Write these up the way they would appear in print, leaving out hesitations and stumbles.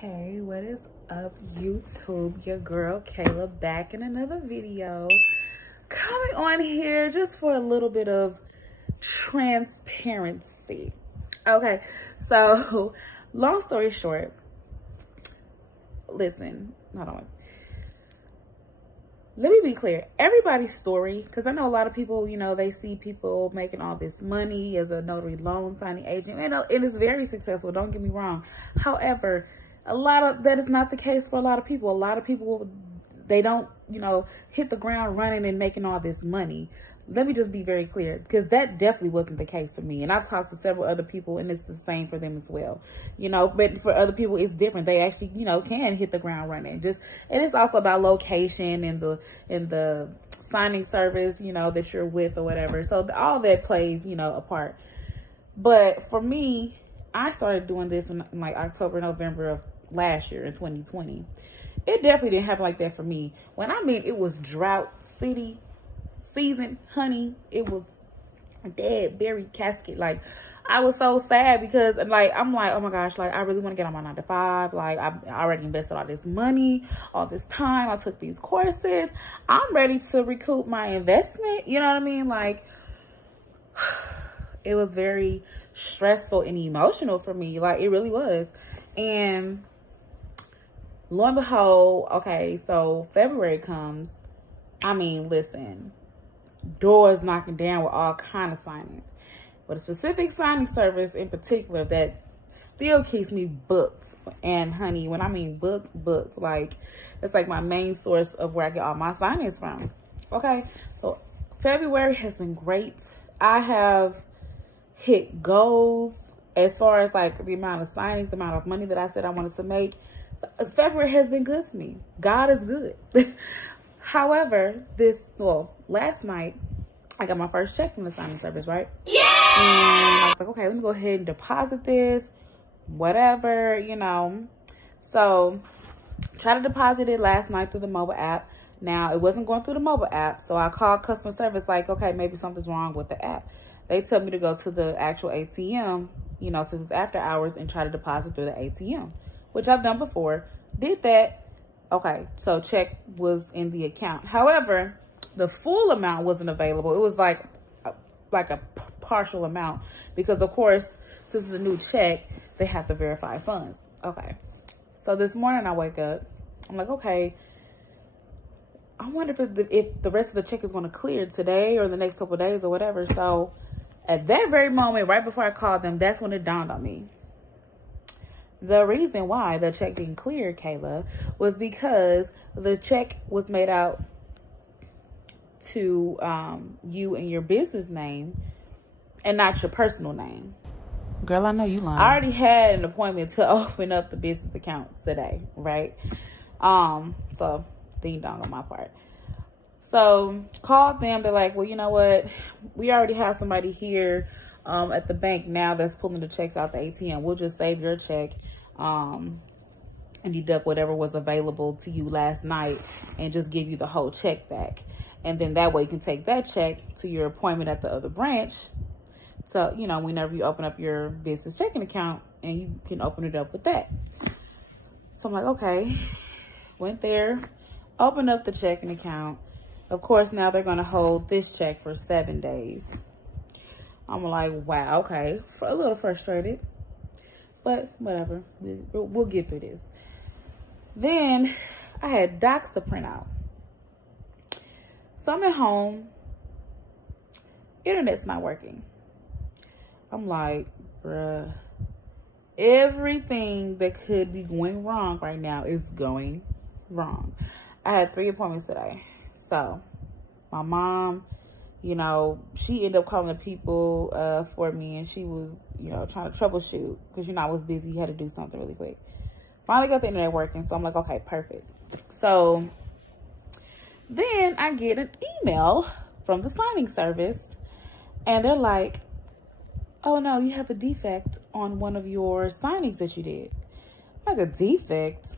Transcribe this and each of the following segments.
Hey, what is up, YouTube? Your girl Kayla back in another video. Coming on here just for a little bit of transparency. Okay, so long story short, listen, hold on. Let me be clear. Everybody's story, because I know a lot of people, you know, they see people making all this money as a notary loan signing agent. You know, it is very successful. Don't get me wrong. However, that is not the case for a lot of people. A lot of people, they don't, you know, hit the ground running and making all this money. Let me just be very clear, because that definitely wasn't the case for me. And I've talked to several other people, and it's the same for them as well. You know, but for other people, it's different. They actually, you know, can hit the ground running. And it's also about location and the signing service, you know, that you're with or whatever. So all that plays, you know, a part. But for me, I started doing this in like October, November of last year in 2020. It definitely didn't happen like that for me. When I mean it was drought city season, honey, it was dead, buried casket. Like, I was so sad because, like, I'm like, oh my gosh, like, I really want to get on my 9 to 5. Like, I already invested all this money, all this time. I took these courses. I'm ready to recoup my investment. You know what I mean? Like, it was very stressful and emotional for me. Like, it really was. And lo and behold, okay, so February comes. I mean, listen, doors knocking down with all kind of signings, but a specific signing service in particular that still keeps me booked. And honey, when I mean booked, like, it's like my main source of where I get all my signings from. Okay, so February has been great. I have hit goals as far as like the amount of signings, the amount of money that I said I wanted to make. February has been good to me. God is good. However, last night, I got my first check from the signing service, right? Yeah! And I was like, okay, let me go ahead and deposit this, whatever, you know. So, tried to deposit it last night through the mobile app. Now, it wasn't going through the mobile app, so I called customer service like, okay, maybe something's wrong with the app. They told me to go to the actual ATM, you know, since it's after hours, and try to deposit through the ATM, which I've done before. Did that. Okay, so check was in the account. However, the full amount wasn't available. It was like a partial amount because, of course, since it's a new check, they have to verify funds. Okay, so this morning I wake up. I'm like, okay, I wonder if the rest of the check is going to clear today or the next couple of days or whatever. So at that very moment, right before I called them, that's when it dawned on me. The reason why the check didn't clear, Kayla, was because the check was made out to you and your business name and not your personal name. Girl, I know you lying. I already had an appointment to open up the business account today, right? So ding dong on my part. So called them. They're like, well, you know what? We already have somebody here at the bank now that's pulling the checks out the ATM. We'll just save your check and deduct whatever was available to you last night and just give you the whole check back. And then that way you can take that check to your appointment at the other branch. So, you know, whenever you open up your business checking account, and you can open it up with that. So I'm like, okay. Went there, opened up the checking account. Of course, now they're going to hold this check for 7 days. I'm like, wow, okay. A little frustrated, but whatever. We'll get through this. Then I had docs to print out. So I'm at home. Internet's not working. I'm like, bruh, everything that could be going wrong right now is going wrong. I had 3 appointments today. So my mom, you know, she ended up calling the people for me, and she was, you know, trying to troubleshoot because, you know, I was busy, had to do something really quick. Finally got the internet working, so I'm like, okay, perfect. So then I get an email from the signing service, and they're like, oh no, you have a defect on one of your signings that you did. Like, a defect?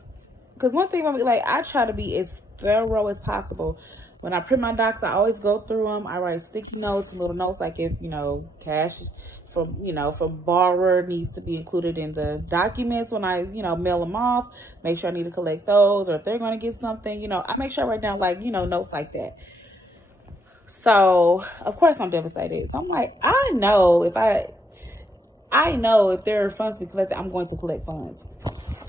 Because one thing, like, I try to be as thorough as possible. When I print my docs, I always go through them. I write sticky notes and little notes, like if, you know, cash for borrower needs to be included in the documents when I, mail them off. Make sure I need to collect those, or if they're going to get something, I make sure I write down like, notes like that. So of course I'm devastated. So I'm like, I know if there are funds to be collected, I'm going to collect funds.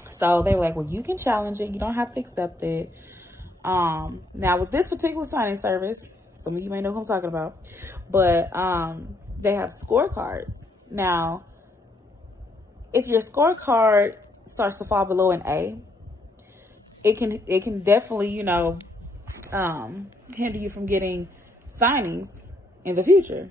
So they were like, well, you can challenge it. You don't have to accept it. Now with this particular signing service, some of you may know who I'm talking about, but they have scorecards. Now, if your scorecard starts to fall below an A, it can definitely, hinder you from getting signings in the future.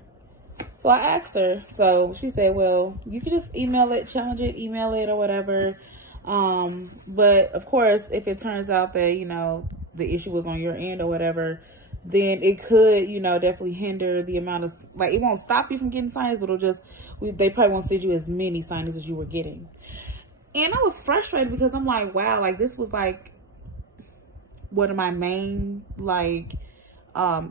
So I asked her. So she said, well, you can just email it, challenge it, email it or whatever. But of course, if it turns out that, the issue was on your end or whatever, then it could, definitely hinder the amount of, like, it won't stop you from getting signings, but they probably won't send you as many signings as you were getting. And I was frustrated because I'm like, wow, like this was like one of my main, like,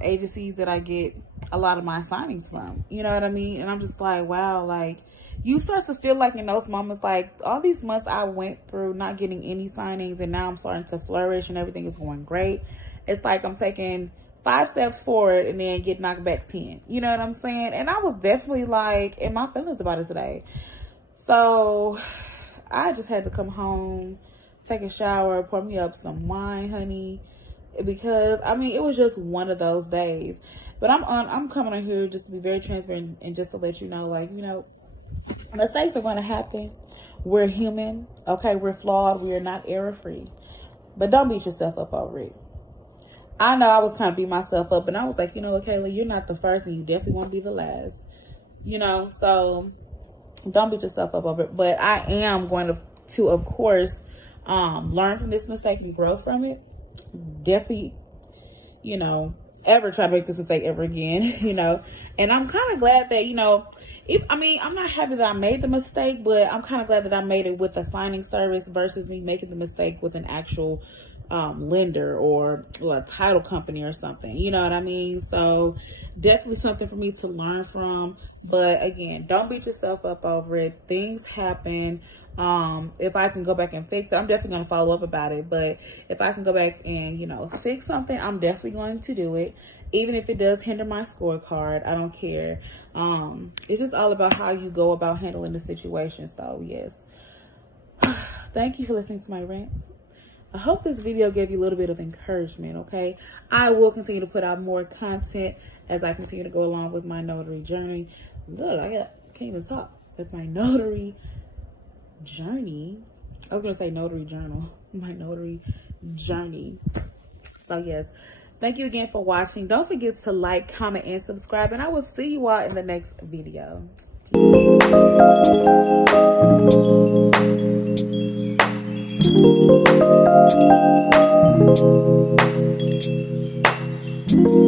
agencies that I get a lot of my signings from, you know what I mean? And I'm just like, wow, like you start to feel like in those moments, like all these months I went through not getting any signings, and now I'm starting to flourish and everything is going great. It's like I'm taking 5 steps forward and then get knocked back 10. You know what I'm saying? And I was definitely like in my feelings about it today. So I just had to come home, take a shower, pour me up some wine, honey, because I mean it was just one of those days. But I'm coming on here just to be very transparent and just to let you know, like, mistakes are going to happen. We're human, okay? We're flawed. We are not error-free. But don't beat yourself up over it. I know I was kind of beating myself up, and I was like, Kayla, you're not the first, and you definitely won't be the last. So don't beat yourself up over it. But I am going to of course, learn from this mistake and grow from it. Definitely, ever try to make this mistake ever again, and I'm kind of glad that, I'm not happy that I made the mistake, but I'm kind of glad that I made it with a signing service versus me making the mistake with an actual lender or a title company or something, you know what I mean? So definitely something for me to learn from. But again, don't beat yourself up over it. Things happen. If I can go back and fix it, I'm definitely going to follow up about it. But if I can go back and, fix something, I'm definitely going to do it. Even if it does hinder my scorecard, I don't care. It's just all about how you go about handling the situation. So yes, thank you for listening to my rants. I hope this video gave you a little bit of encouragement, okay? I will continue to put out more content as I continue to go along with my notary journey. Look, can't even talk. With my notary journey. I was going to say notary journal. My notary journey. So, yes. Thank you again for watching. Don't forget to like, comment, and subscribe. And I will see you all in the next video. Peace.